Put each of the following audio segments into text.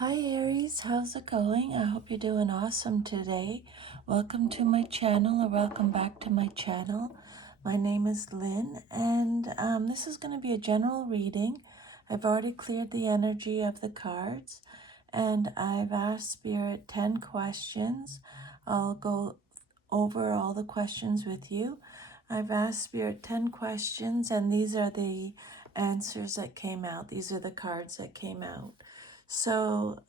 Hi Aries, how's it going? I hope you're doing awesome today. Welcome to my channel, or welcome back to my channel. My name is Lynn, and this is going to be a general reading. I've already cleared the energy of the cards, and I've asked Spirit 10 questions. I'll go over all the questions with you. I've asked Spirit 10 questions, and these are the answers that came out. These are the cards that came out. So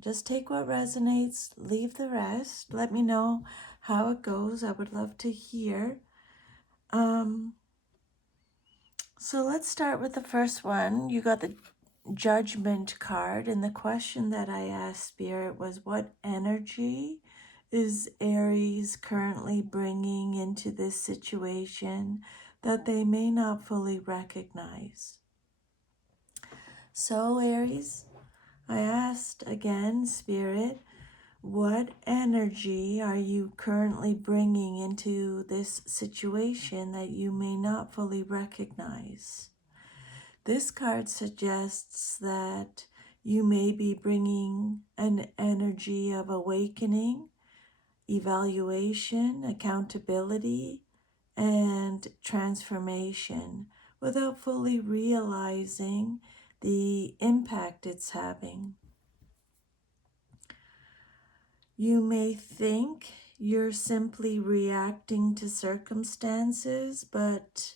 just take what resonates, leave the rest. Let me know how it goes. I would love to hear. So let's start with the first one. You got the Judgment card, and the question that I asked Spirit was, what energy is Aries currently bringing into this situation that they may not fully recognize? So Aries, I asked again, Spirit, what energy are you currently bringing into this situation that you may not fully recognize? This card suggests that you may be bringing an energy of awakening, evaluation, accountability, and transformation without fully realizing the impact it's having. You may think you're simply reacting to circumstances, but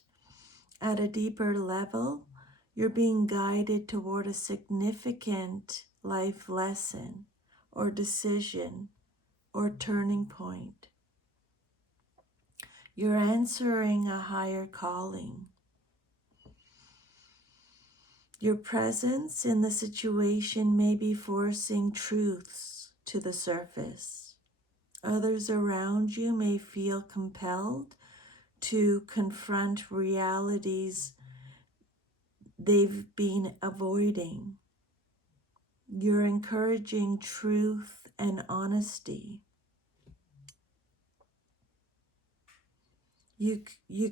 at a deeper level, you're being guided toward a significant life lesson or decision or turning point. You're answering a higher calling. Your presence in the situation may be forcing truths to the surface. Others around you may feel compelled to confront realities they've been avoiding. You're encouraging truth and honesty. You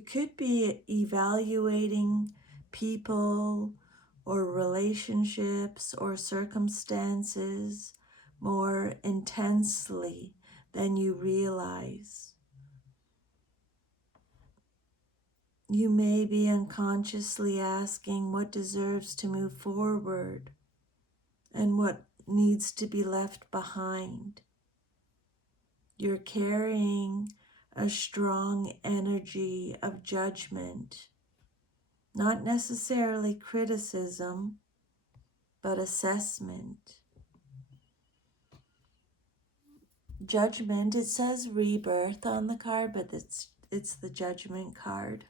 could be evaluating people or relationships or circumstances more intensely than you realize. You may be unconsciously asking what deserves to move forward and what needs to be left behind. You're carrying a strong energy of judgment, not necessarily criticism, but assessment. Judgment, it says rebirth on the card, but it's the Judgment card.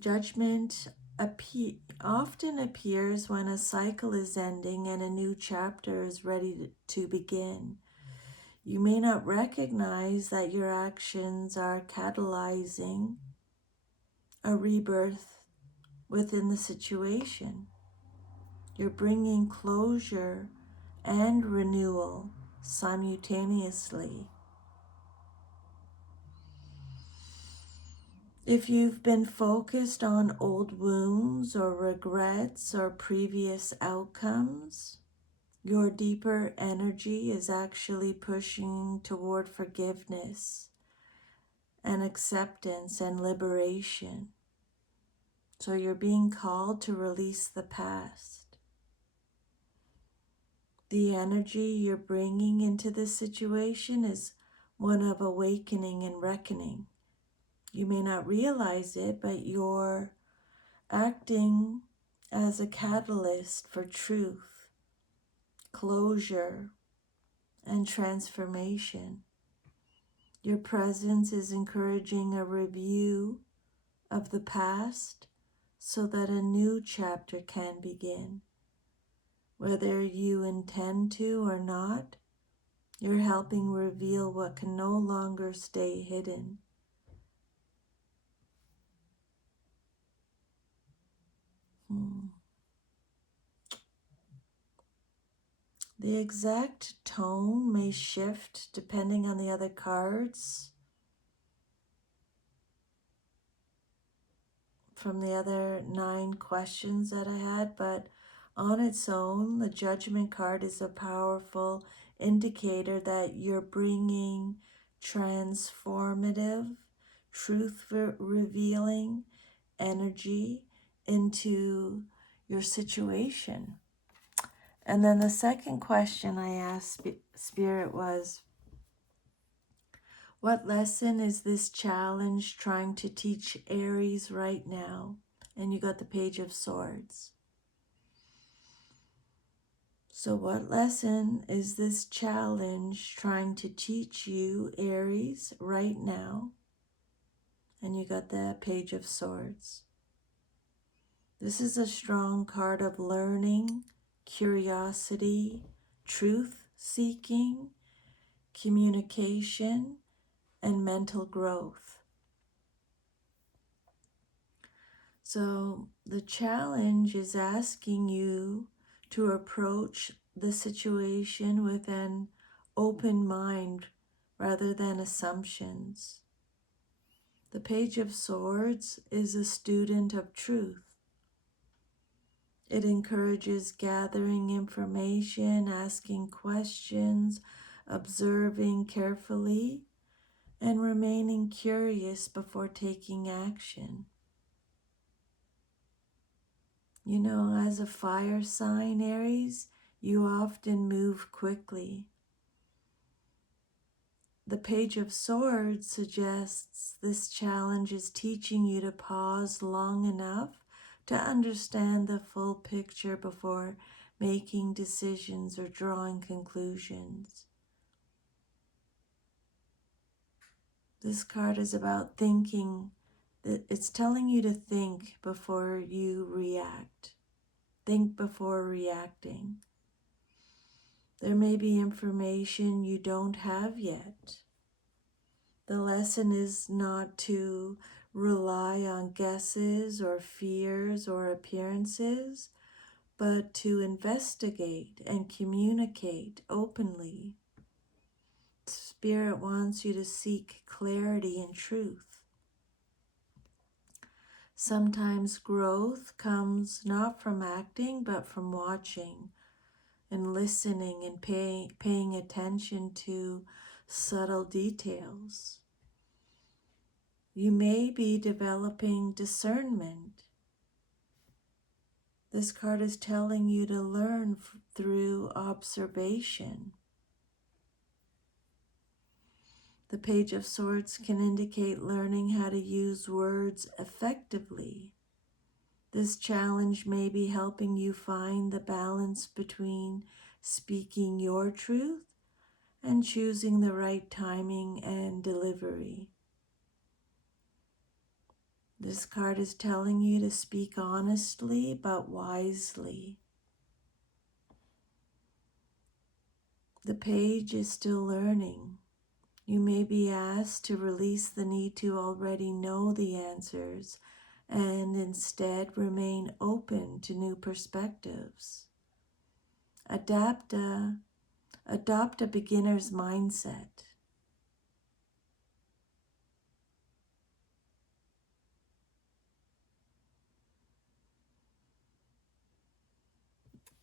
Judgment often appears when a cycle is ending and a new chapter is ready to begin. You may not recognize that your actions are catalyzing a rebirth within the situation. You're bringing closure and renewal simultaneously. If you've been focused on old wounds or regrets or previous outcomes, your deeper energy is actually pushing toward forgiveness and acceptance and liberation. So you're being called to release the past. The energy you're bringing into this situation is one of awakening and reckoning. You may not realize it, but you're acting as a catalyst for truth, closure, and transformation. Your presence is encouraging a review of the past so that a new chapter can begin. Whether you intend to or not, you're helping reveal what can no longer stay hidden. The exact tone may shift depending on the other cards. from the other 9 questions that I had, but on its own, the Judgment card is a powerful indicator that you're bringing transformative, truth revealing energy into your situation. And then the second question I asked Spirit was, what lesson is this challenge trying to teach Aries right now? And you got the Page of Swords. So what lesson is this challenge trying to teach you, Aries, right now? And you got the Page of Swords. This is a strong card of learning, curiosity, truth seeking, communication, and mental growth. So the challenge is asking you to approach the situation with an open mind rather than assumptions. The Page of Swords is a student of truth. It encourages gathering information, asking questions, observing carefully, and remaining curious before taking action. You know, as a fire sign, Aries, you often move quickly. The Page of Swords suggests this challenge is teaching you to pause long enough to understand the full picture before making decisions or drawing conclusions. This card is about thinking. It's telling you to think before you react. Think before reacting. There may be information you don't have yet. The lesson is not to rely on guesses or fears or appearances, but to investigate and communicate openly. Spirit wants you to seek clarity and truth. Sometimes growth comes not from acting, but from watching and listening and paying attention to subtle details. You may be developing discernment. This card is telling you to learn through observation. The Page of Swords can indicate learning how to use words effectively. This challenge may be helping you find the balance between speaking your truth and choosing the right timing and delivery. This card is telling you to speak honestly but wisely. The page is still learning. You may be asked to release the need to already know the answers and instead remain open to new perspectives. Adopt a beginner's mindset.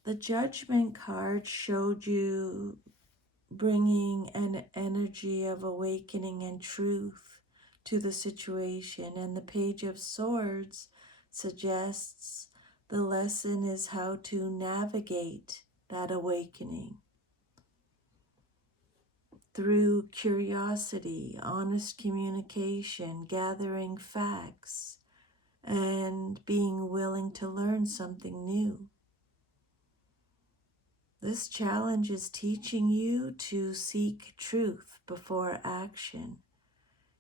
The Judgment card showed you bringing an energy of awakening and truth to the situation, and the Page of Swords suggests the lesson is how to navigate that awakening through curiosity, honest communication, gathering facts, and being willing to learn something new. This challenge is teaching you to seek truth before action.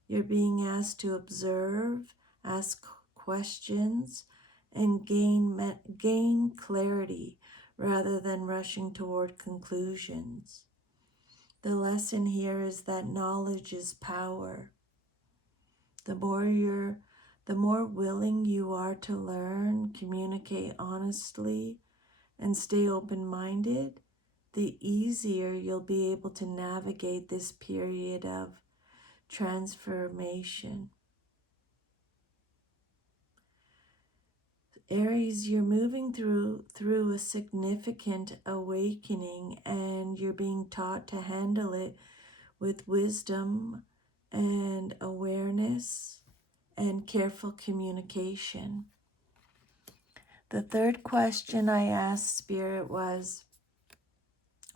You're being asked to observe, ask questions, and gain clarity rather than rushing toward conclusions. The lesson here is that knowledge is power. The more willing you are to learn, communicate honestly, and stay open-minded, the easier you'll be able to navigate this period of transformation. Aries, you're moving through a significant awakening, and you're being taught to handle it with wisdom and awareness and careful communication. The third question I asked Spirit was,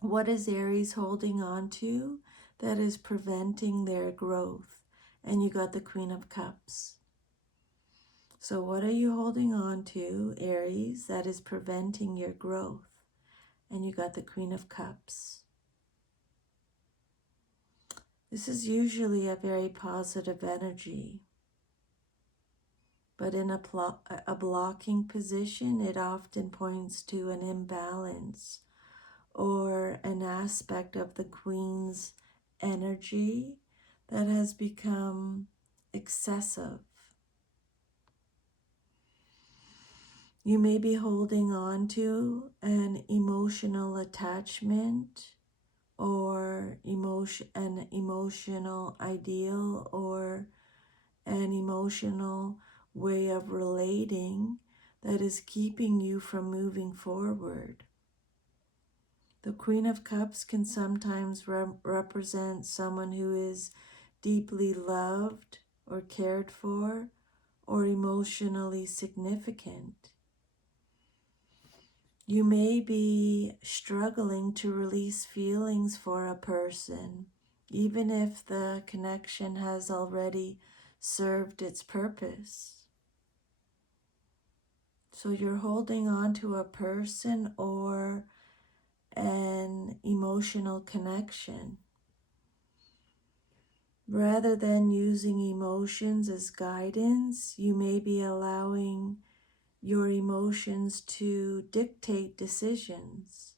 what is Aries holding on to that is preventing their growth? And you got the Queen of Cups. So what are you holding on to, Aries, that is preventing your growth? And you got the Queen of Cups. This is usually a very positive energy, but in a blocking position, it often points to an imbalance or an aspect of the Queen's energy that has become excessive. You may be holding on to an emotional attachment or an emotional ideal or an emotional way of relating that is keeping you from moving forward. The Queen of Cups can sometimes represent someone who is deeply loved or cared for or emotionally significant. You may be struggling to release feelings for a person, even if the connection has already served its purpose. So you're holding on to a person or an emotional connection. Rather than using emotions as guidance, you may be allowing your emotions to dictate decisions.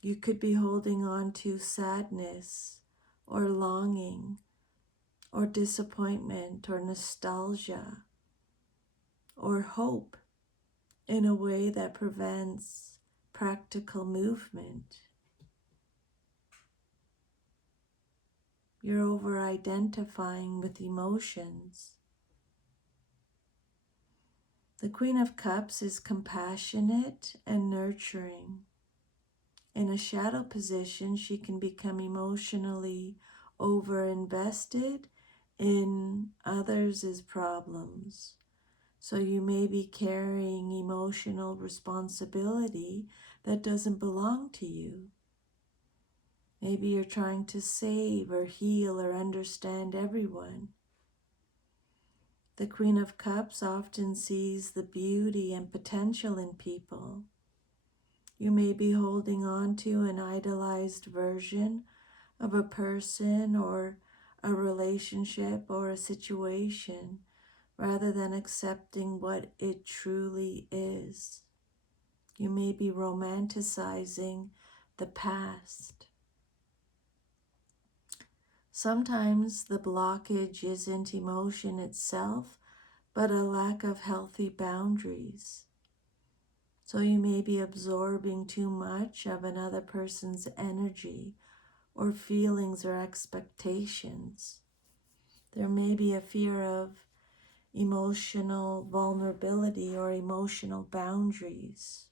You could be holding on to sadness or longing or disappointment or nostalgia or hope in a way that prevents practical movement. You're over-identifying with emotions. The Queen of Cups is compassionate and nurturing. In a shadow position, she can become emotionally over-invested in others' problems. So you may be carrying emotional responsibility that doesn't belong to you. Maybe you're trying to save or heal or understand everyone. The Queen of Cups often sees the beauty and potential in people. You may be holding on to an idolized version of a person or a relationship or a situation rather than accepting what it truly is. You may be romanticizing the past. Sometimes the blockage isn't emotion itself, but a lack of healthy boundaries. So you may be absorbing too much of another person's energy or feelings or expectations. There may be a fear of emotional vulnerability or emotional boundaries.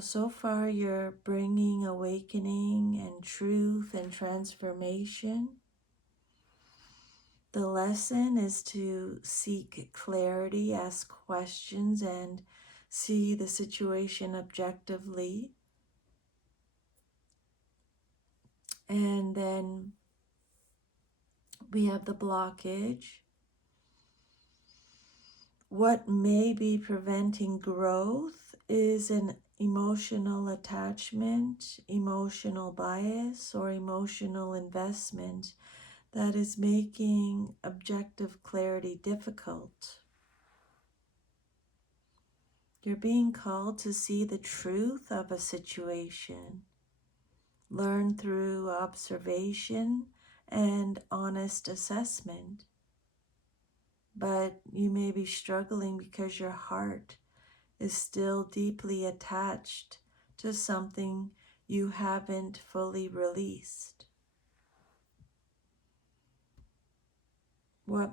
So far you're bringing awakening and truth and transformation. The lesson is to seek clarity, ask questions, and see the situation objectively. And then we have the blockage. What may be preventing growth is an emotional attachment, emotional bias, or emotional investment that is making objective clarity difficult. You're being called to see the truth of a situation, learn through observation and honest assessment. But you may be struggling because your heart is still deeply attached to something you haven't fully released. What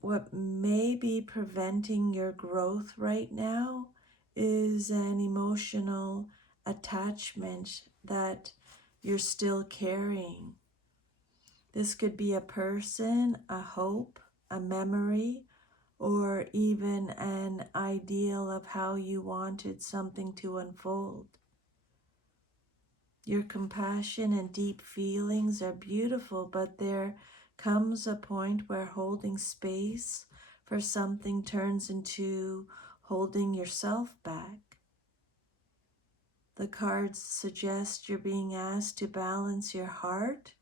what may be preventing your growth right now is an emotional attachment that you're still carrying. This could be a person, a hope, a memory, or even an ideal of how you wanted something to unfold. Your compassion and deep feelings are beautiful, but there comes a point where holding space for something turns into holding yourself back. The cards suggest you're being asked to balance your heart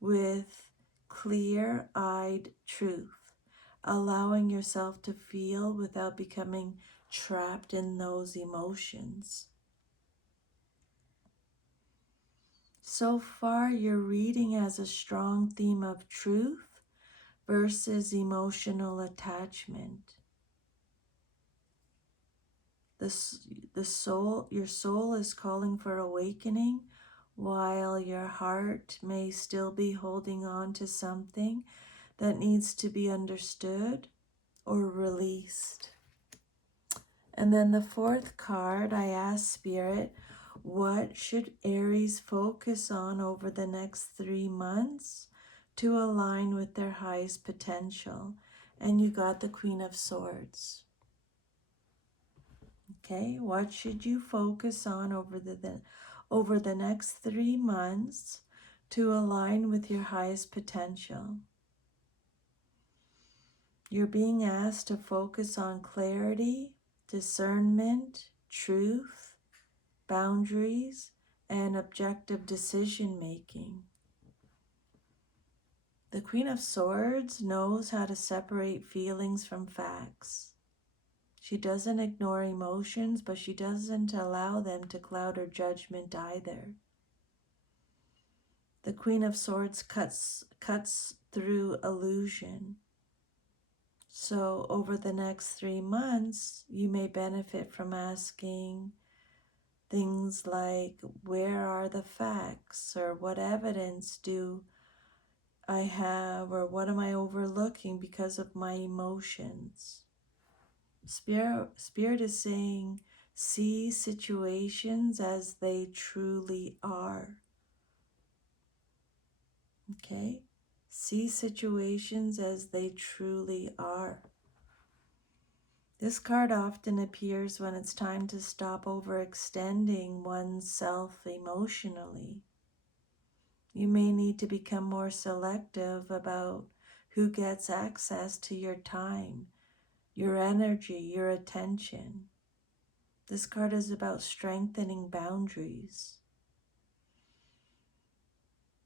with clear-eyed truth, allowing yourself to feel without becoming trapped in those emotions. So far, your reading has a strong theme of truth versus emotional attachment. Your soul is calling for awakening, while your heart may still be holding on to something that needs to be understood or released. And then the fourth card, I asked Spirit, what should Aries focus on over the next 3 months to align with their highest potential? And you got the Queen of Swords. Okay, what should you focus on over the next 3 months to align with your highest potential? You're being asked to focus on clarity, discernment, truth, boundaries, and objective decision making. The Queen of Swords knows how to separate feelings from facts. She doesn't ignore emotions, but she doesn't allow them to cloud her judgment either. The Queen of Swords cuts through illusion. So over the next 3 months, you may benefit from asking things like, where are the facts? Or what evidence do I have? Or what am I overlooking because of my emotions? Spirit is saying, see situations as they truly are. Okay? See situations as they truly are. This card often appears when it's time to stop overextending oneself emotionally. You may need to become more selective about who gets access to your time, your energy, your attention. This card is about strengthening boundaries.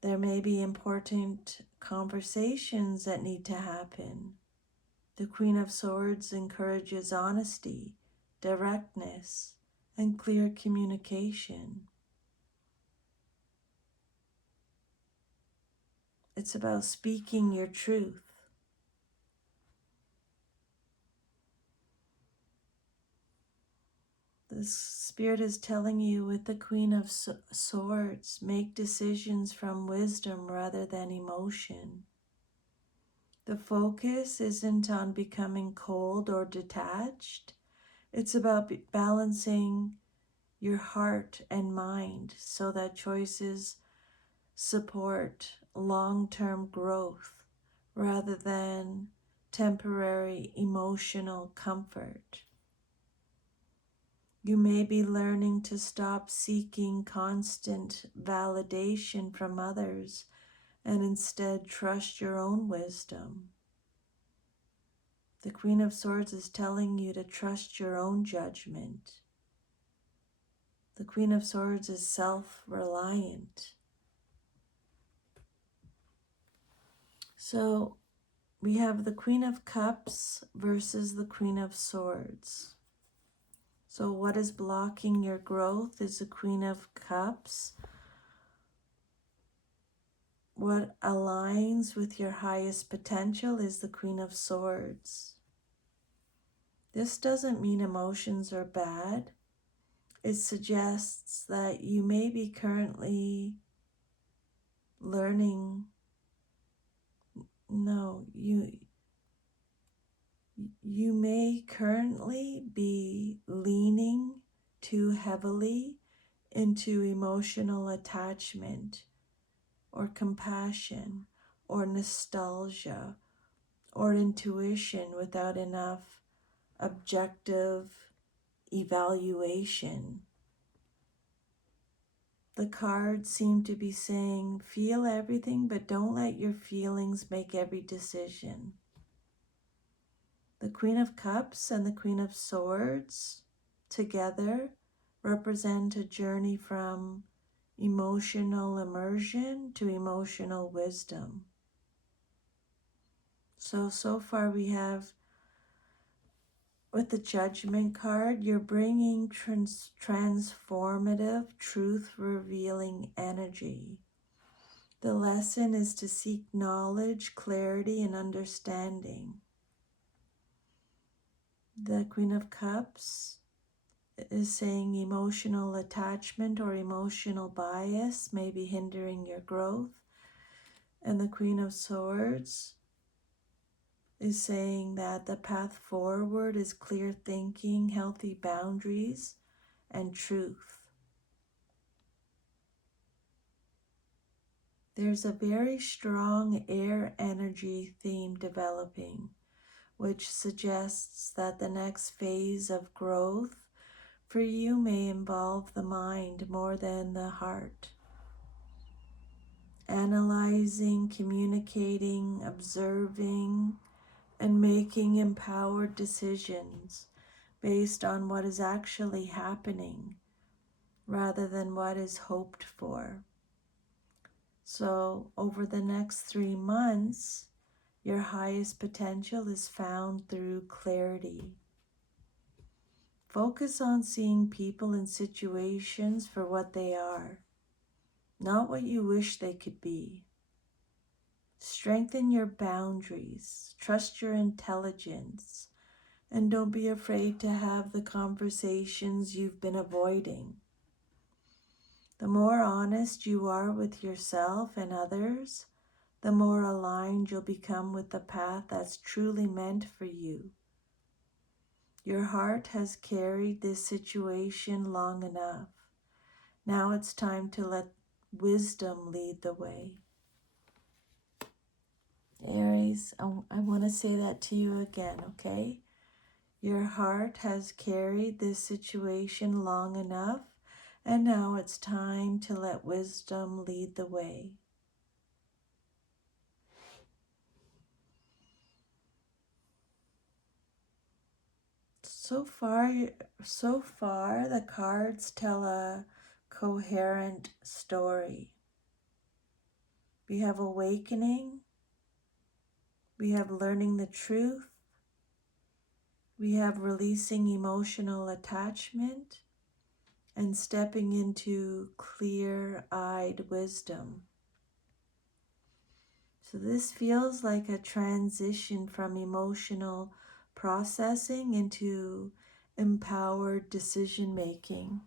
There may be important conversations that need to happen. The Queen of Swords encourages honesty, directness, and clear communication. It's about speaking your truth. The Spirit is telling you with the Queen of Swords, make decisions from wisdom rather than emotion. The focus isn't on becoming cold or detached. It's about balancing your heart and mind so that choices support long-term growth rather than temporary emotional comfort. You may be learning to stop seeking constant validation from others and instead trust your own wisdom. The Queen of Swords is telling you to trust your own judgment. The Queen of Swords is self-reliant. So we have the Queen of Cups versus the Queen of Swords. So what is blocking your growth is the Queen of Cups. What aligns with your highest potential is the Queen of Swords. This doesn't mean emotions are bad. It suggests that you may be currently learning. No, You may currently be leaning too heavily into emotional attachment or compassion or nostalgia or intuition without enough objective evaluation. The cards seem to be saying, feel everything, but don't let your feelings make every decision. The Queen of Cups and the Queen of Swords together represent a journey from emotional immersion to emotional wisdom. So far we have, with the Judgment card, you're bringing transformative, truth-revealing energy. The lesson is to seek knowledge, clarity, and understanding. The Queen of Cups is saying emotional attachment or emotional bias may be hindering your growth. And the Queen of Swords is saying that the path forward is clear thinking, healthy boundaries, and truth. There's a very strong air energy theme developing, which suggests that the next phase of growth for you may involve the mind more than the heart. Analyzing, communicating, observing, and making empowered decisions based on what is actually happening rather than what is hoped for. So over the next 3 months, your highest potential is found through clarity. Focus on seeing people and situations for what they are, not what you wish they could be. Strengthen your boundaries, trust your intelligence, and don't be afraid to have the conversations you've been avoiding. The more honest you are with yourself and others, the more aligned you'll become with the path that's truly meant for you. Your heart has carried this situation long enough. Now it's time to let wisdom lead the way. Aries, I want to say that to you again, okay? Your heart has carried this situation long enough, and now it's time to let wisdom lead the way. So far, the cards tell a coherent story. We have awakening, we have learning the truth, we have releasing emotional attachment, and stepping into clear-eyed wisdom. So this feels like a transition from emotional processing into empowered decision making.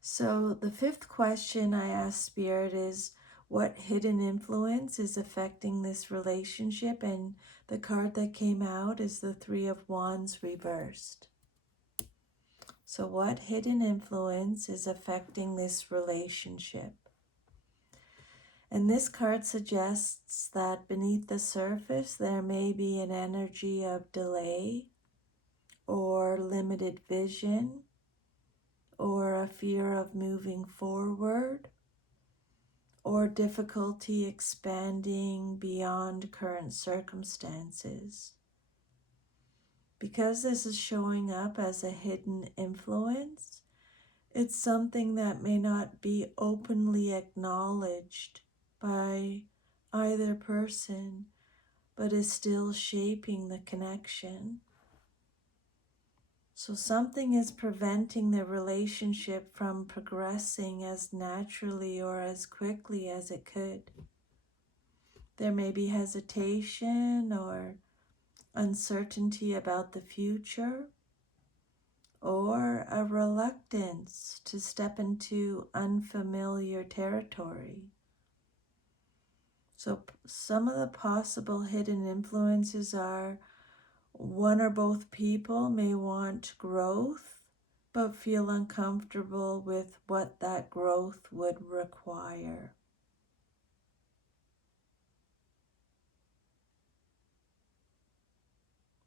So the fifth question I asked Spirit is, what hidden influence is affecting this relationship? And the card that came out is the Three of Wands reversed. So what hidden influence is affecting this relationship? And this card suggests that beneath the surface there may be an energy of delay or limited vision or a fear of moving forward or difficulty expanding beyond current circumstances. Because this is showing up as a hidden influence, it's something that may not be openly acknowledged by either person, but is still shaping the connection. So something is preventing the relationship from progressing as naturally or as quickly as it could. There may be hesitation or uncertainty about the future, or a reluctance to step into unfamiliar territory. So some of the possible hidden influences are one or both people may want growth, but feel uncomfortable with what that growth would require.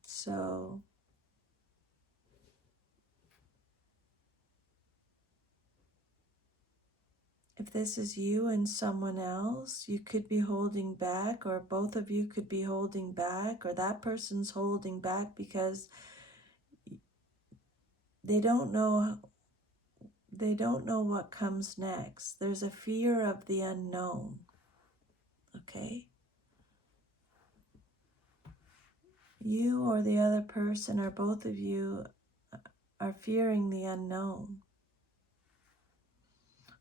So if this is you and someone else, you could be holding back, or both of you could be holding back, or that person's holding back because they don't know what comes next. There's a fear of the unknown. Okay? You or the other person, or both of you, are fearing the unknown.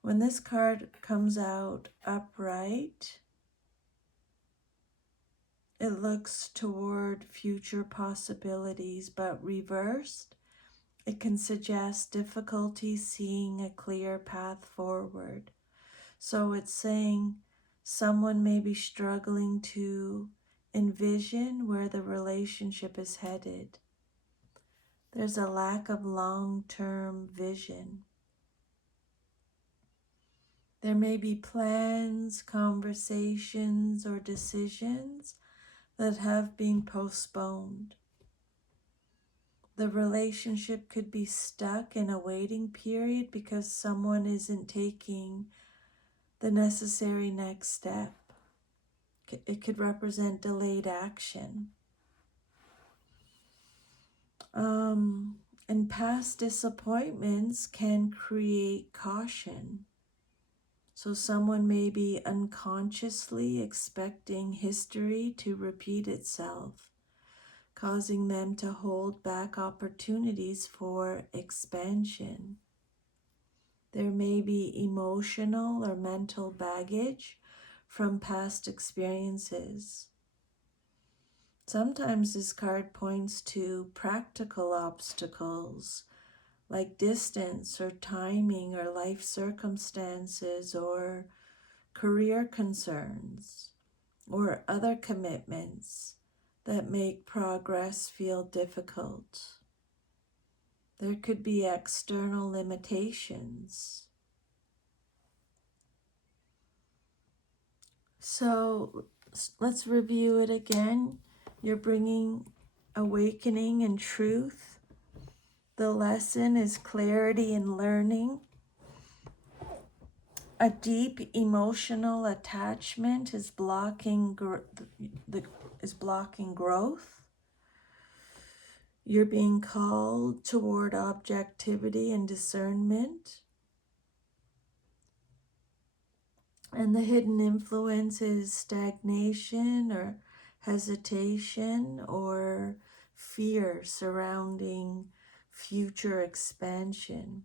When this card comes out upright, it looks toward future possibilities, but reversed, it can suggest difficulty seeing a clear path forward. So it's saying someone may be struggling to envision where the relationship is headed. There's a lack of long-term vision. There may be plans, conversations, or decisions that have been postponed. The relationship could be stuck in a waiting period because someone isn't taking the necessary next step. It could represent delayed action. And past disappointments can create caution. So someone may be unconsciously expecting history to repeat itself, causing them to hold back opportunities for expansion. There may be emotional or mental baggage from past experiences. Sometimes this card points to practical obstacles like distance or timing or life circumstances or career concerns or other commitments that make progress feel difficult. There could be external limitations. So let's review it again. You're bringing awakening and truth. The lesson is clarity and learning. A deep emotional attachment is blocking growth. You're being called toward objectivity and discernment. And the hidden influence is stagnation or hesitation or fear surrounding future expansion.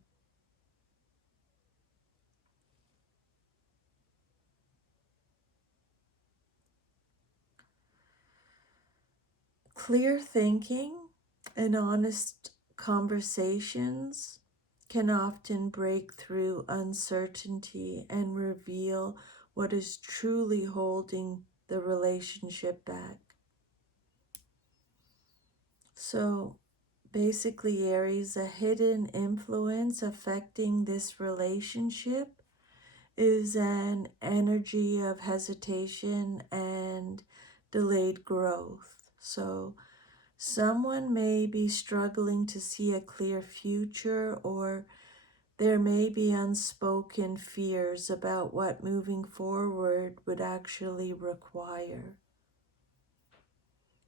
Clear thinking and honest conversations can often break through uncertainty and reveal what is truly holding the relationship back. So basically, Aries, a hidden influence affecting this relationship is an energy of hesitation and delayed growth. So someone may be struggling to see a clear future, or there may be unspoken fears about what moving forward would actually require.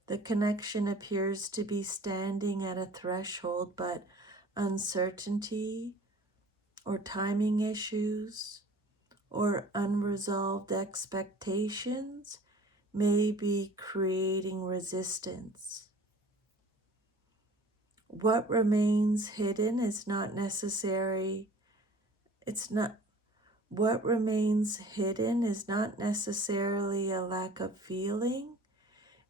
The connection appears to be standing at a threshold, but uncertainty or timing issues or unresolved expectations may be creating resistance. What remains hidden is not necessary. What remains hidden is not necessarily a lack of feeling.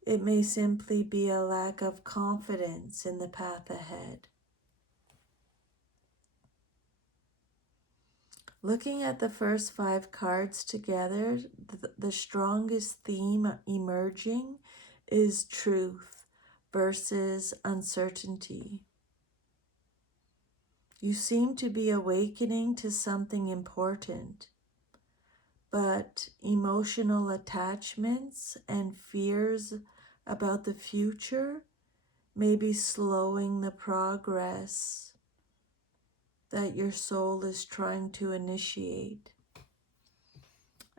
It may simply be a lack of confidence in the path ahead. Looking at the first 5 cards together, the strongest theme emerging is truth versus uncertainty. You seem to be awakening to something important, but emotional attachments and fears about the future may be slowing the progress that your soul is trying to initiate.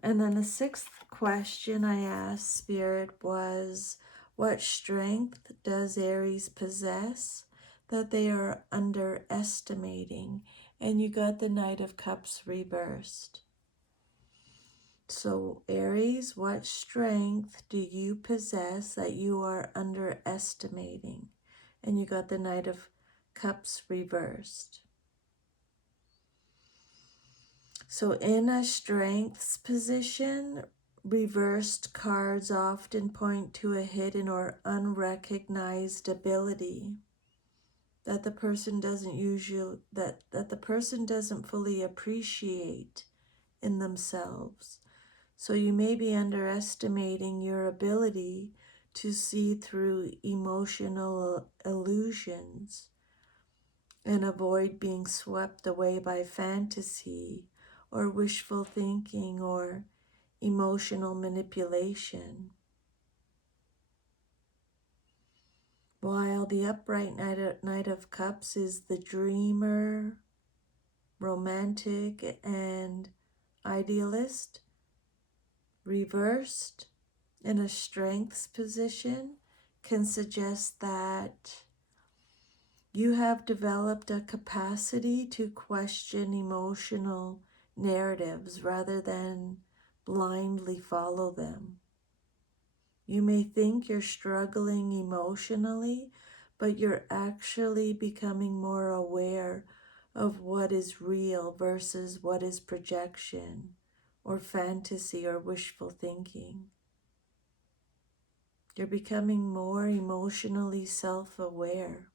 And then the 6th question I asked Spirit was, what strength does Aries possess that they are underestimating? And you got the Knight of Cups reversed. So Aries, what strength do you possess that you are underestimating? And you got the Knight of Cups reversed. So in a strengths position, reversed cards often point to a hidden or unrecognized ability that the person doesn't fully appreciate in themselves. So you may be underestimating your ability to see through emotional illusions and avoid being swept away by fantasy or wishful thinking or emotional manipulation. While the upright Knight of Cups is the dreamer, romantic, and idealist, reversed in a strengths position can suggest that you have developed a capacity to question emotional narratives rather than blindly follow them. You may think you're struggling emotionally, but you're actually becoming more aware of what is real versus what is projection or fantasy or wishful thinking. You're becoming more emotionally self-aware.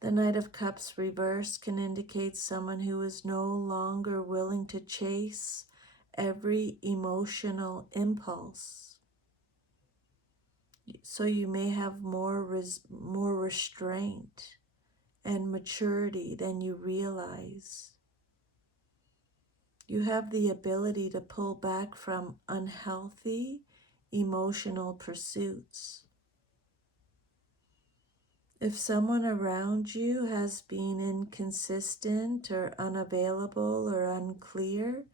The Knight of Cups reversed can indicate someone who is no longer willing to chase every emotional impulse. So you may have more restraint and maturity than you realize. You have the ability to pull back from unhealthy emotional pursuits. If someone around you has been inconsistent or unavailable or unclear,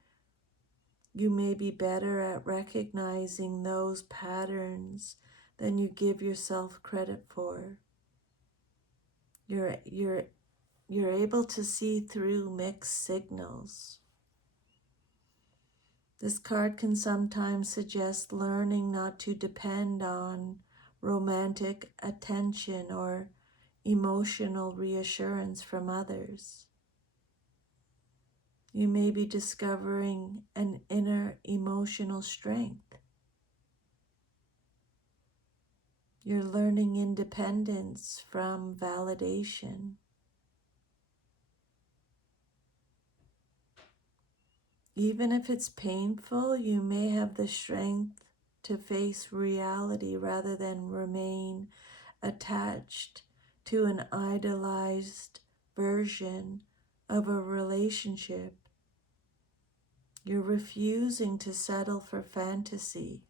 you may be better at recognizing those patterns than you give yourself credit for. You're able to see through mixed signals. This card can sometimes suggest learning not to depend on romantic attention or emotional reassurance from others. You may be discovering an inner emotional strength. You're learning independence from validation. Even if it's painful, you may have the strength to face reality rather than remain attached to an idolized version of a relationship. You're refusing to settle for fantasy.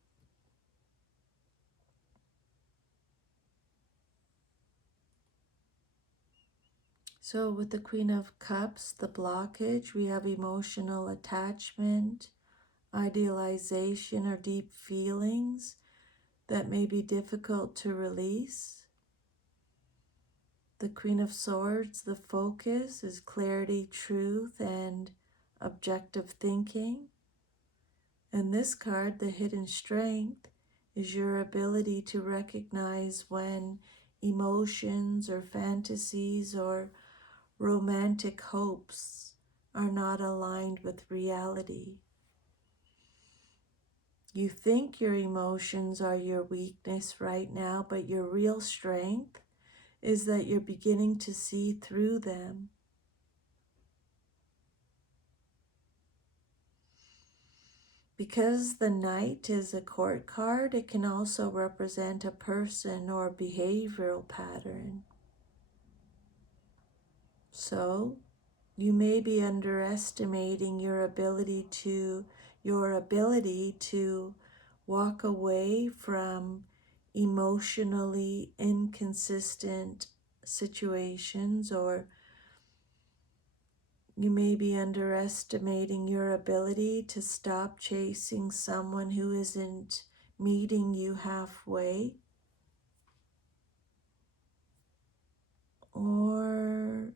So with the Queen of Cups, the blockage, we have emotional attachment, idealization, or deep feelings that may be difficult to release. The Queen of Swords, the focus is clarity, truth, and objective thinking. And this card, the hidden strength, is your ability to recognize when emotions or fantasies or romantic hopes are not aligned with reality. You think your emotions are your weakness right now, but your real strength is that you're beginning to see through them. Because the Knight is a court card, it can also represent a person or behavioral pattern. So, you may be underestimating your ability to walk away from emotionally inconsistent situations, or you may be underestimating your ability to stop chasing someone who isn't meeting you halfway, or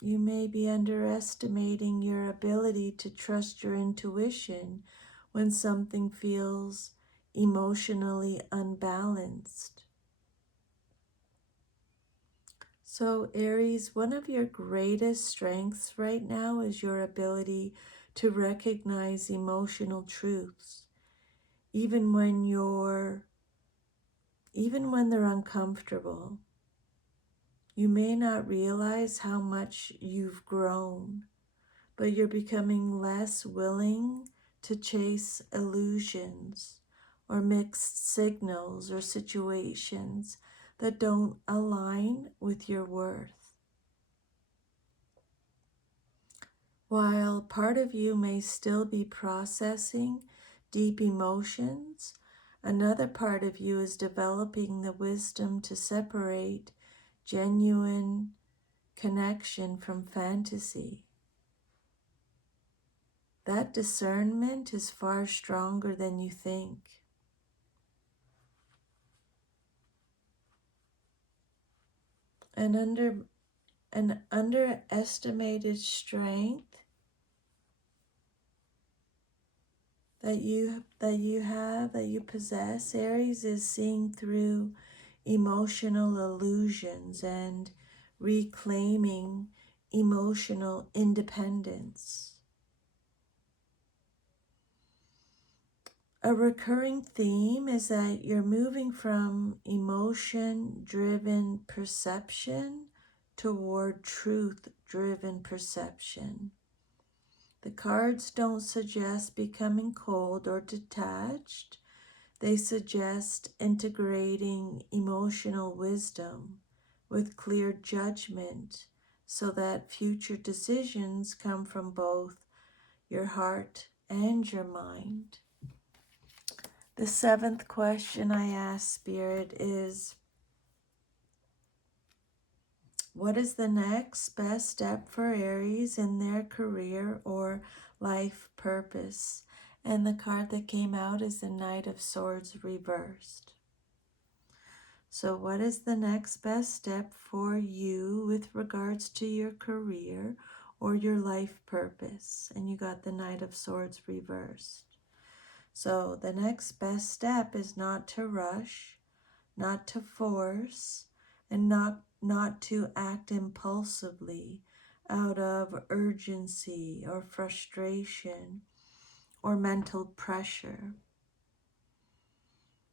you may be underestimating your ability to trust your intuition when something feels emotionally unbalanced. So, Aries, one of your greatest strengths right now is your ability to recognize emotional truths, even when they're uncomfortable. You may not realize how much you've grown, but you're becoming less willing to chase illusions or mixed signals or situations that don't align with your worth. While part of you may still be processing deep emotions, another part of you is developing the wisdom to separate genuine connection from fantasy. That discernment is far stronger than you think. And under an underestimated strength that you possess, Aries, is seeing through emotional illusions and reclaiming emotional independence. A recurring theme is that you're moving from emotion-driven perception toward truth-driven perception. The cards don't suggest becoming cold or detached. They suggest integrating emotional wisdom with clear judgment so that future decisions come from both your heart and your mind. The seventh question I ask Spirit is, what is the next best step for Aries in their career or life purpose? And the card that came out is the Knight of Swords reversed. So what is the next best step for you with regards to your career or your life purpose? And you got the Knight of Swords reversed. So the next best step is not to rush, not to force, and not to act impulsively out of urgency or frustration or mental pressure.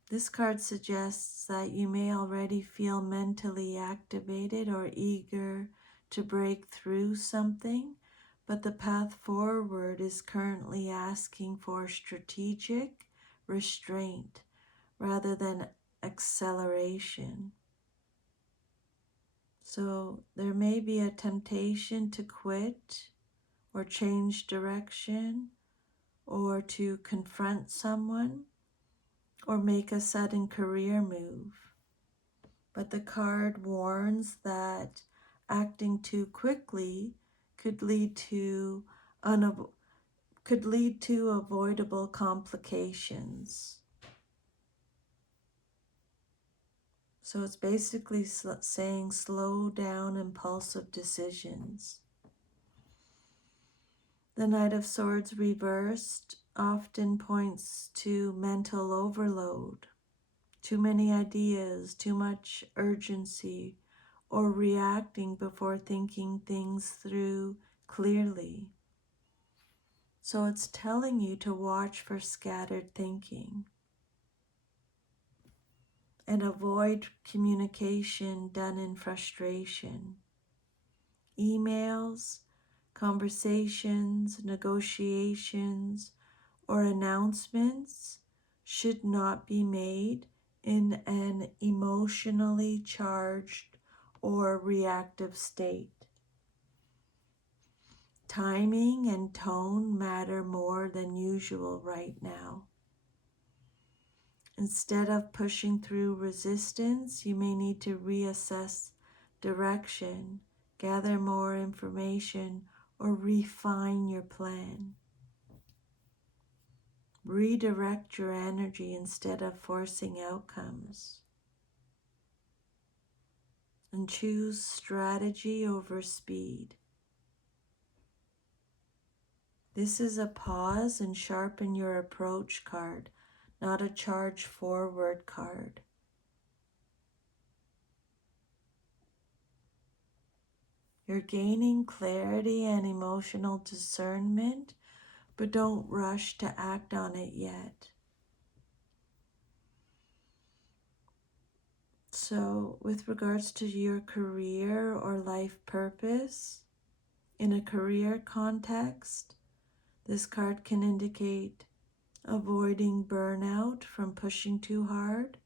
This card suggests that you may already feel mentally activated or eager to break through something, but the path forward is currently asking for strategic restraint rather than acceleration. So there may be a temptation to quit or change direction or to confront someone or make a sudden career move. But the card warns that acting too quickly could lead to avoidable complications. So it's basically saying slow down impulsive decisions. The Knight of Swords reversed often points to mental overload, too many ideas, too much urgency, or reacting before thinking things through clearly. So it's telling you to watch for scattered thinking and avoid communication done in frustration. Emails, conversations, negotiations, or announcements should not be made in an emotionally charged or reactive state. Timing and tone matter more than usual right now. Instead of pushing through resistance, you may need to reassess direction, gather more information, or refine your plan. Redirect your energy instead of forcing outcomes. And choose strategy over speed. This is a pause and sharpen your approach card, not a charge forward card. You're gaining clarity and emotional discernment, but don't rush to act on it yet. So, with regards to your career or life purpose, in a career context, this card can indicate avoiding burnout from pushing too hard,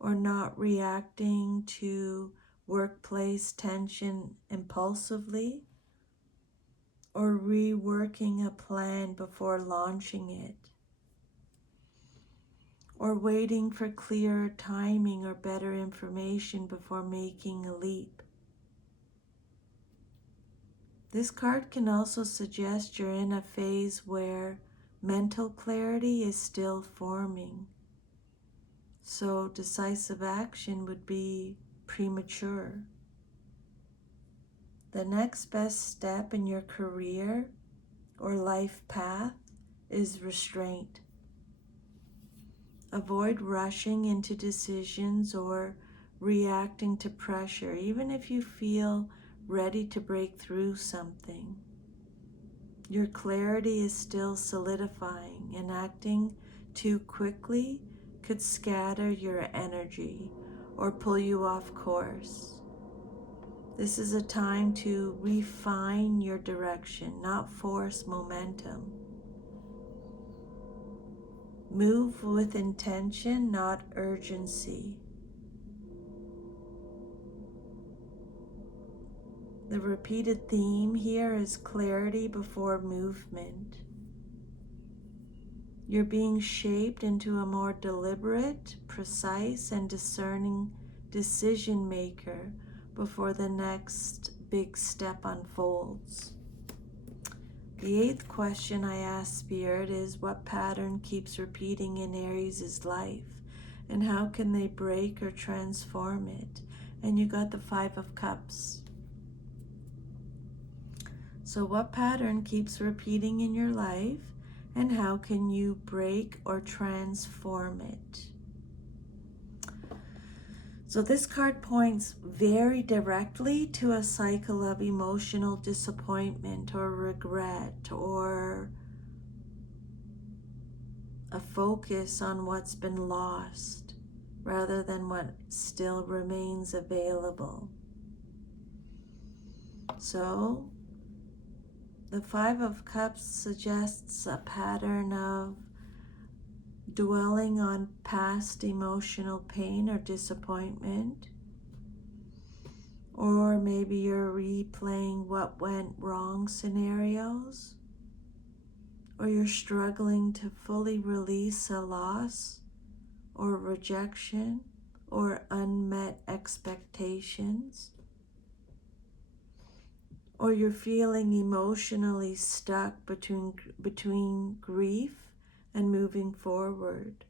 or not reacting to workplace tension impulsively, or reworking a plan before launching it, or waiting for clearer timing or better information before making a leap. This card can also suggest you're in a phase where mental clarity is still forming. So decisive action would be premature. The next best step in your career or life path is restraint. Avoid rushing into decisions or reacting to pressure, even if you feel ready to break through something. Your clarity is still solidifying, and acting too quickly could scatter your energy or pull you off course. This is a time to refine your direction, not force momentum. Move with intention, not urgency. The repeated theme here is clarity before movement. You're being shaped into a more deliberate, precise, and discerning decision maker before the next big step unfolds. The eighth question I ask Spirit is, what pattern keeps repeating in Aries' life, and how can they break or transform it? And you got the Five of Cups. So what pattern keeps repeating in your life, and how can you break or transform it? So this card points very directly to a cycle of emotional disappointment or regret, or a focus on what's been lost rather than what still remains available. So the Five of Cups suggests a pattern of dwelling on past emotional pain or disappointment, or maybe you're replaying what went wrong scenarios, or you're struggling to fully release a loss or rejection or unmet expectations, or you're feeling emotionally stuck between grief and moving forward,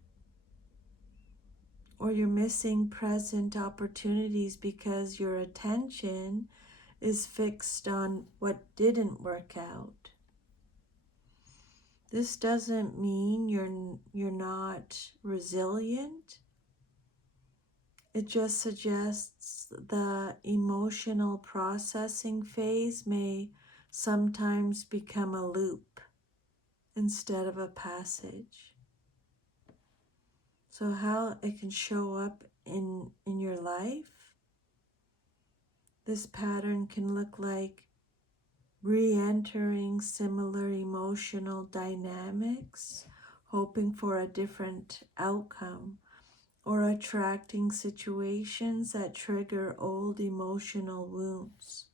or you're missing present opportunities because your attention is fixed on what didn't work out. This doesn't mean you're not resilient. It just suggests the emotional processing phase may sometimes become a loop instead of a passage. So how it can show up in your life, this pattern can look like re-entering similar emotional dynamics, hoping for a different outcome, or attracting situations that trigger old emotional wounds.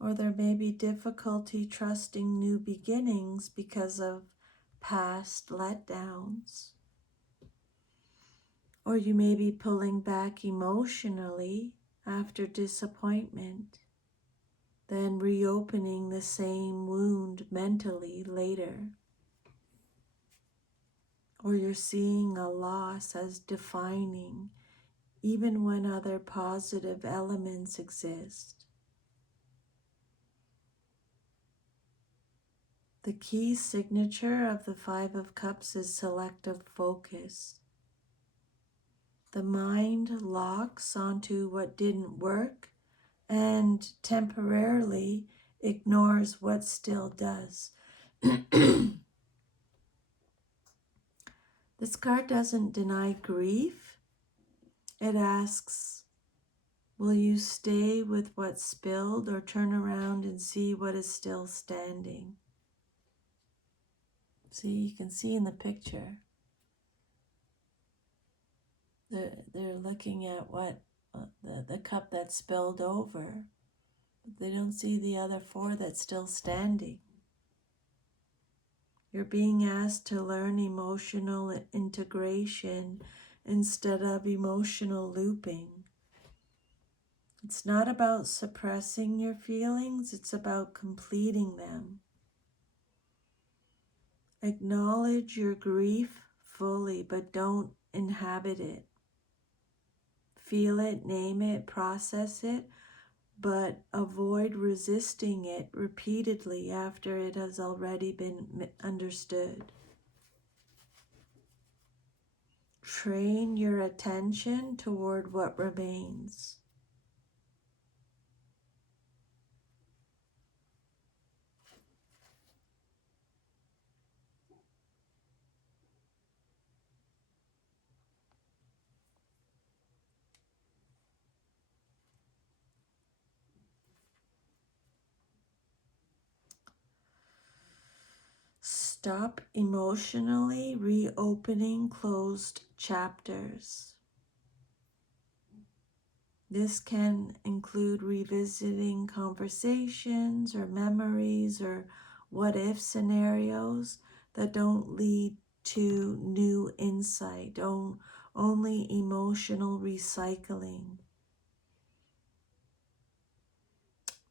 Or there may be difficulty trusting new beginnings because of past letdowns. Or you may be pulling back emotionally after disappointment, then reopening the same wound mentally later. Or you're seeing a loss as defining, even when other positive elements exist. The key signature of the Five of Cups is selective focus. The mind locks onto what didn't work and temporarily ignores what still does. This card doesn't deny grief. It asks, will you stay with what spilled or turn around and see what is still standing? See, you can see in the picture, they're looking at what the cup that spilled over, but they don't see the other four that's still standing. You're being asked to learn emotional integration instead of emotional looping. It's not about suppressing your feelings, it's about completing them. Acknowledge your grief fully, but don't inhabit it. Feel it, name it, process it, but avoid resisting it repeatedly after it has already been understood. Train your attention toward what remains. Stop emotionally reopening closed chapters. This can include revisiting conversations or memories or what-if scenarios that don't lead to new insight, only emotional recycling.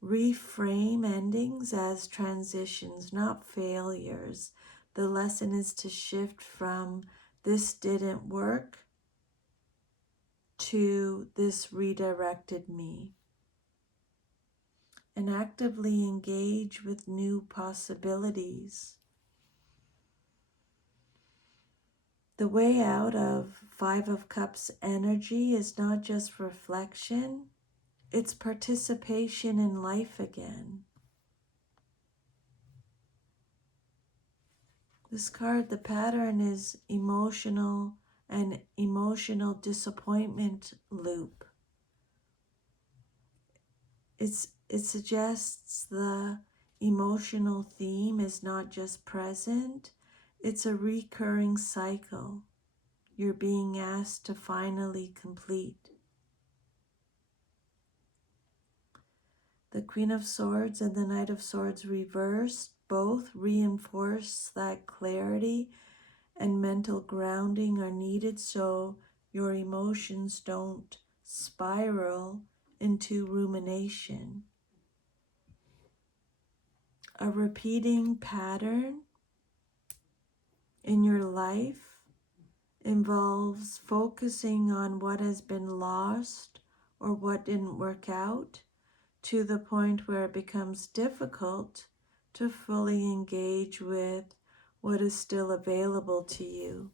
Reframe endings as transitions, not failures. The lesson is to shift from "this didn't work" to "this redirected me," and actively engage with new possibilities. The way out of Five of Cups energy is not just reflection, it's participation in life again. This card, the pattern is emotional disappointment loop. It suggests the emotional theme is not just present, it's a recurring cycle you're being asked to finally complete. The Queen of Swords and the Knight of Swords reversed both reinforce that clarity and mental grounding are needed so your emotions don't spiral into rumination. A repeating pattern in your life involves focusing on what has been lost or what didn't work out to the point where it becomes difficult to fully engage with what is still available to you.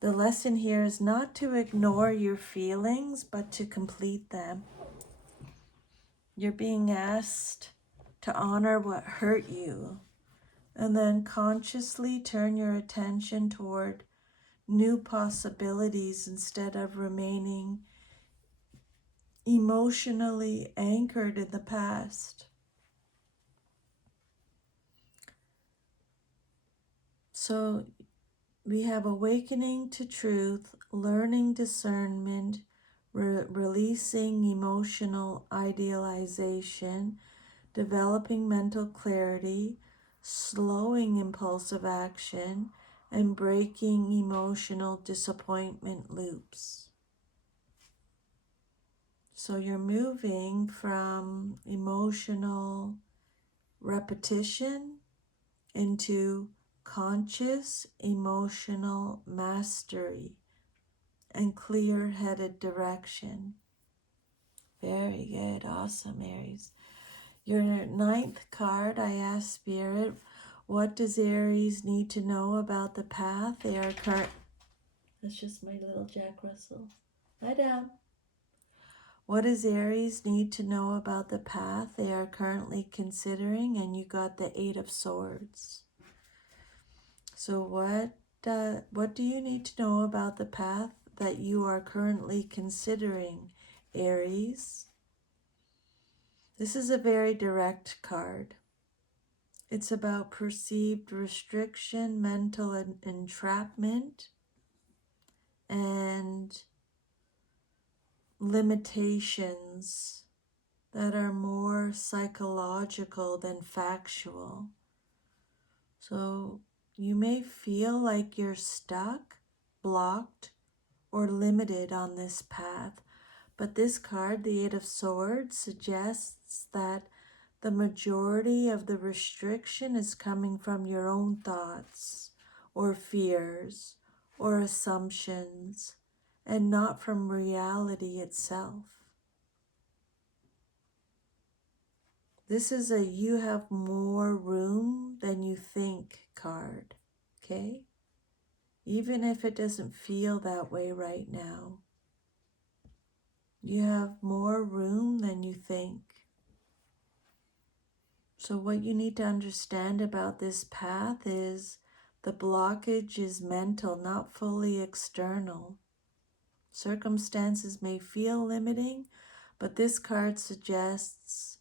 The lesson here is not to ignore your feelings, but to complete them. You're being asked to honor what hurt you and then consciously turn your attention toward new possibilities instead of remaining emotionally anchored in the past. So we have awakening to truth, learning discernment, releasing emotional idealization, developing mental clarity, slowing impulsive action, and breaking emotional disappointment loops. So you're moving from emotional repetition into conscious emotional mastery and clear-headed direction. Very good. Awesome, Aries. Your ninth card, I asked Spirit, what does Aries need to know about the path they are That's just my little Jack Russell. Lie down. What does Aries need to know about the path they are currently considering? And you got the Eight of Swords. So what do you need to know about the path that you are currently considering, Aries? This is a very direct card. It's about perceived restriction, mental entrapment, and limitations that are more psychological than factual. So you may feel like you're stuck, blocked, or limited on this path. But this card, the Eight of Swords, suggests that the majority of the restriction is coming from your own thoughts or fears or assumptions and not from reality itself. This is a you have more room than you think card, okay? Even if it doesn't feel that way right now. You have more room than you think. So what you need to understand about this path is the blockage is mental, not fully external. Circumstances may feel limiting, but this card suggests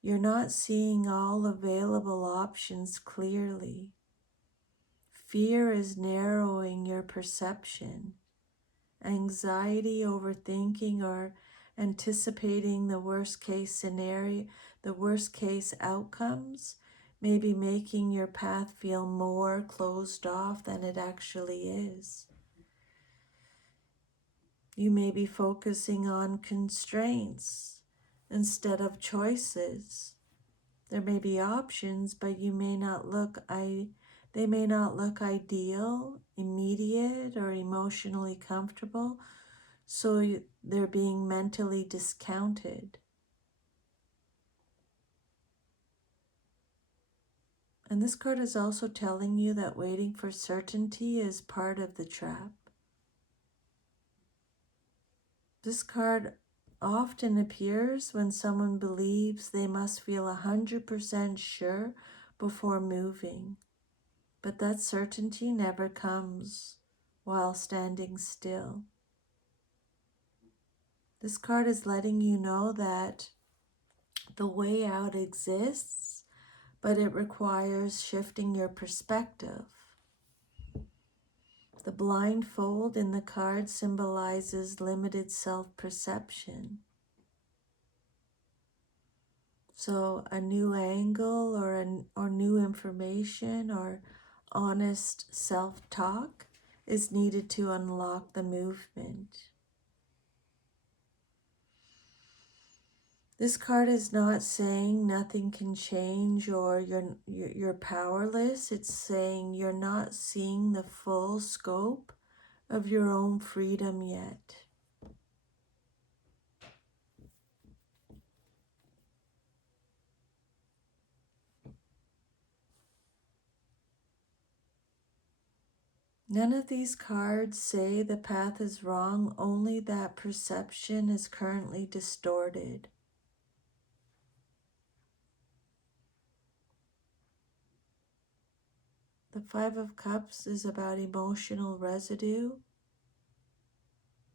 you're not seeing all available options clearly. Fear is narrowing your perception. Anxiety, overthinking, or anticipating the worst case scenario, the worst case outcomes, may be making your path feel more closed off than it actually is. You may be focusing on constraints instead of choices. There may be options, but they may not look ideal, immediate, or emotionally comfortable. So they're being mentally discounted. And this card is also telling you that waiting for certainty is part of the trap. This card often appears when someone believes they must feel 100% sure before moving. But that certainty never comes while standing still. This card is letting you know that the way out exists, but it requires shifting your perspective. The blindfold in the card symbolizes limited self-perception. So a new angle or new information or honest self-talk is needed to unlock the movement. This card is not saying nothing can change or you're powerless. It's saying you're not seeing the full scope of your own freedom yet. None of these cards say the path is wrong, only that perception is currently distorted. The Five of Cups is about emotional residue.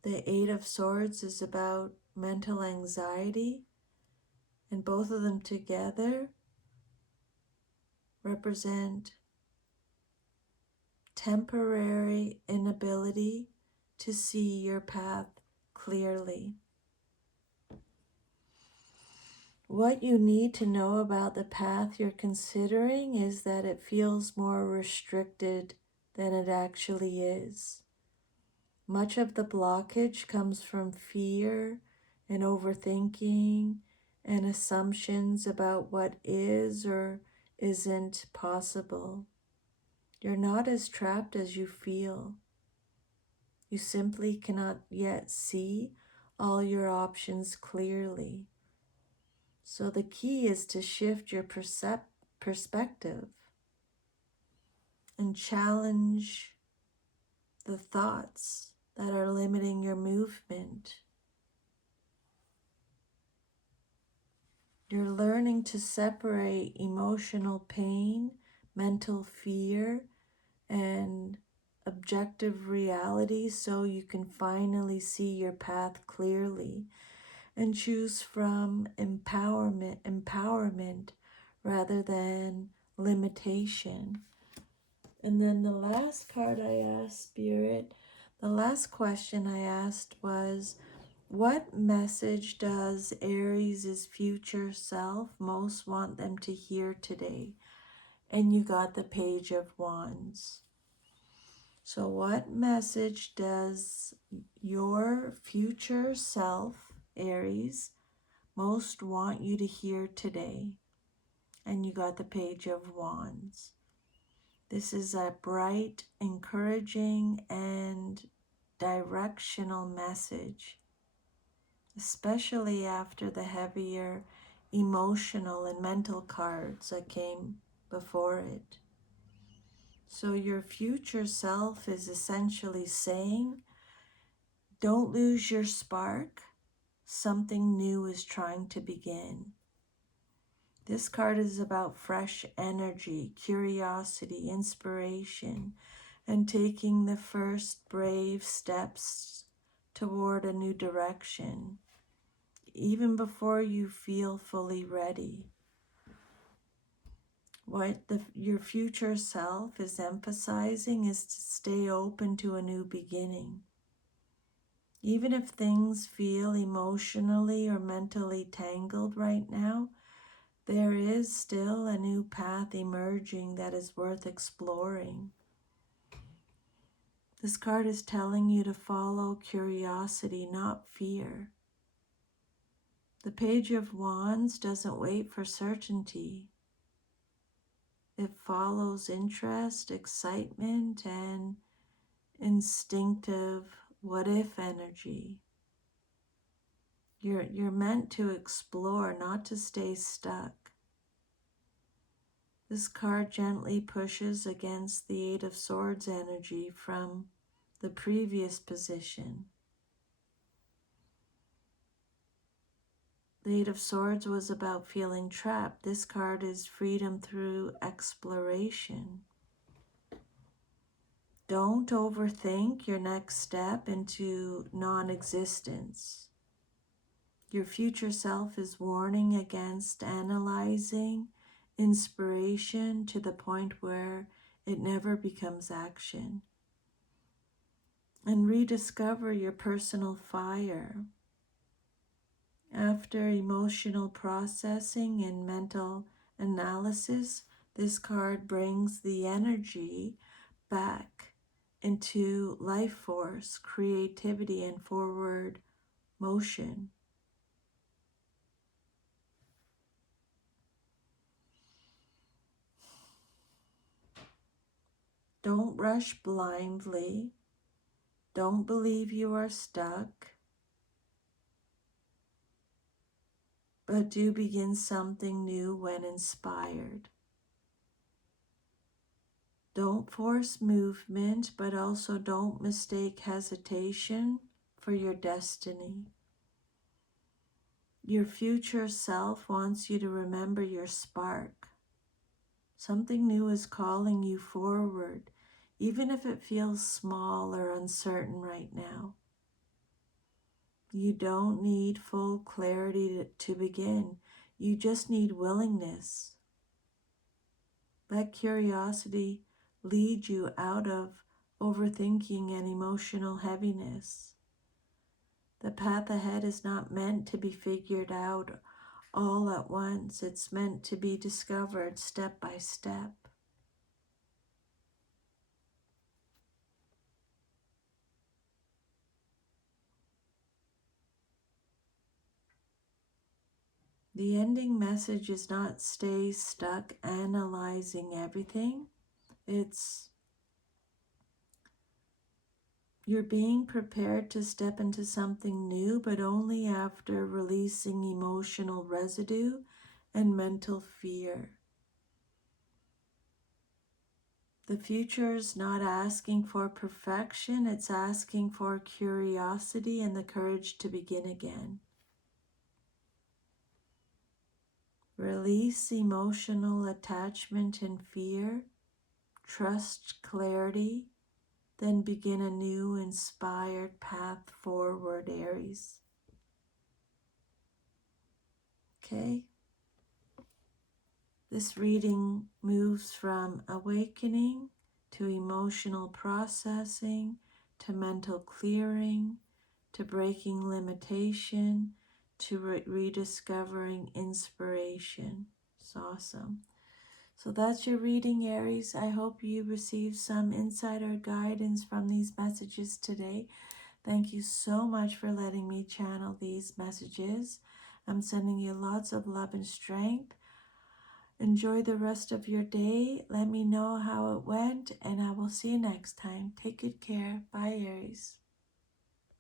The Eight of Swords is about mental anxiety, and both of them together represent temporary inability to see your path clearly. What you need to know about the path you're considering is that it feels more restricted than it actually is. Much of the blockage comes from fear and overthinking and assumptions about what is or isn't possible. You're not as trapped as you feel. You simply cannot yet see all your options clearly. So the key is to shift your perspective and challenge the thoughts that are limiting your movement. You're learning to separate emotional pain, mental fear, and objective reality so you can finally see your path clearly and choose from empowerment rather than limitation. And then the last card I asked Spirit, the last question I asked was, what message does Aries' future self most want them to hear today? And you got the Page of Wands. So what message does your future self, Aries, most want you to hear today? And you got the Page of Wands. This is a bright, encouraging, and directional message, especially after the heavier emotional and mental cards that came before it. So your future self is essentially saying, don't lose your spark. Something new is trying to begin. This card is about fresh energy, curiosity, inspiration, and taking the first brave steps toward a new direction, even before you feel fully ready. What your future self is emphasizing is to stay open to a new beginning. Even if things feel emotionally or mentally tangled right now, there is still a new path emerging that is worth exploring. This card is telling you to follow curiosity, not fear. The Page of Wands doesn't wait for certainty. It follows interest, excitement, and instinctive what-if energy. You're meant to explore, not to stay stuck. This card gently pushes against the Eight of Swords energy from the previous position. The Eight of Swords was about feeling trapped. This card is freedom through exploration. Don't overthink your next step into non-existence. Your future self is warning against analyzing inspiration to the point where it never becomes action. And rediscover your personal fire. After emotional processing and mental analysis, this card brings the energy back into life force, creativity, and forward motion. Don't rush blindly. Don't believe you are stuck, but do begin something new when inspired. Don't force movement, but also don't mistake hesitation for your destiny. Your future self wants you to remember your spark. Something new is calling you forward, even if it feels small or uncertain right now. You don't need full clarity to begin. You just need willingness. Let curiosity lead you out of overthinking and emotional heaviness. The path ahead is not meant to be figured out all at once. It's meant to be discovered step by step. The ending message is not stay stuck analyzing everything. It's you're being prepared to step into something new, but only after releasing emotional residue and mental fear. The future is not asking for perfection, it's asking for curiosity and the courage to begin again. Release emotional attachment and fear, trust clarity, then begin a new inspired path forward, Aries. Okay? This reading moves from awakening to emotional processing to mental clearing to breaking limitation to rediscovering inspiration. It's awesome. So that's your reading, Aries. I hope you received some insight or guidance from these messages today. Thank you so much for letting me channel these messages. I'm sending you lots of love and strength. Enjoy the rest of your day. Let me know how it went, and I will see you next time. Take good care. Bye, Aries.